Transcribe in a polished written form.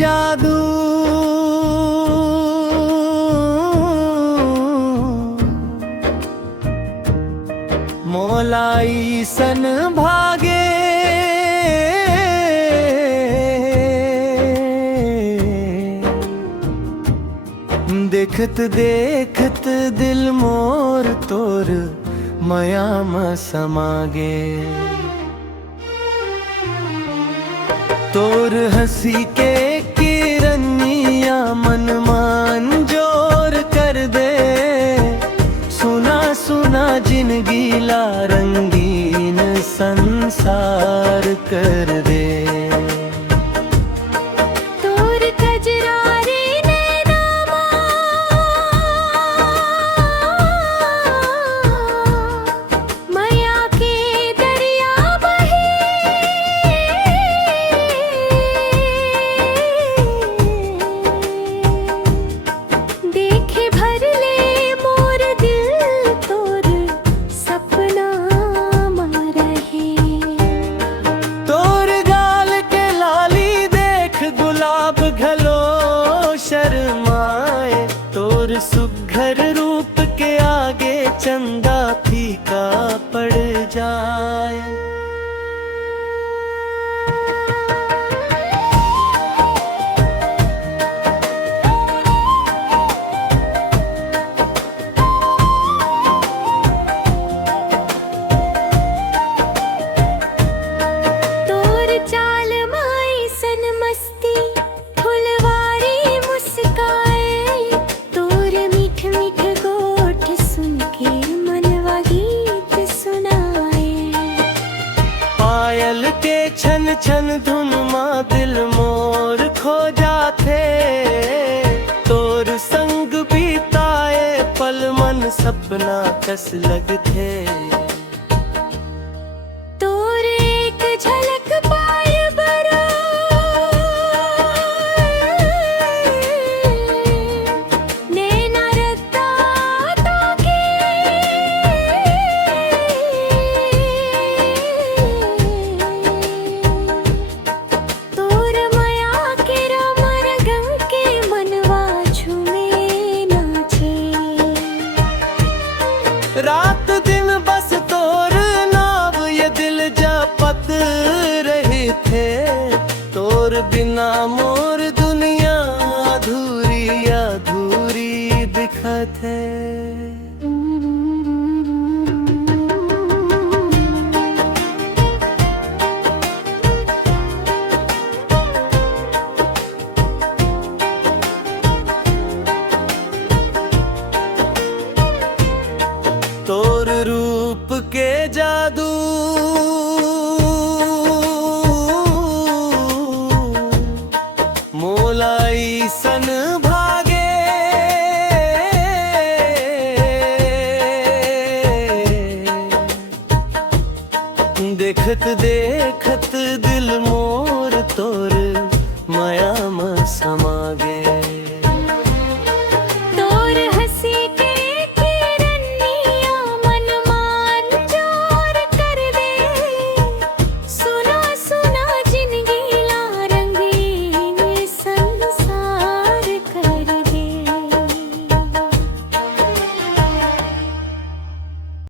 जादू मोलाई सन भागे देखत देखत दिल मोर तोर माया में समागे तोर हंसी के किरनिया मन मान जोर कर दे सुना सुना जिंदगी ला रंगीन संसार कर दे सुघर रूप के आगे चंदा फीका पड़ जाए तोर चाल माई सन मस्ती फुलवारी मुस्काए पायल के छन छन धुन माँ दिल मोर खो जाते तोर संग बीताए पल मन सपना कस लगते तोर एक झलक पाए बरा नैना रत्ता ताके रात दिन बस तोर नाव ये दिल जापत रहे थे तोर बिना मोर दुनिया अधूरी अधूरी दिखत है तोर रूप के जादू मोलाई सन भागे देखत देखत दिल मोर तोर माया में समा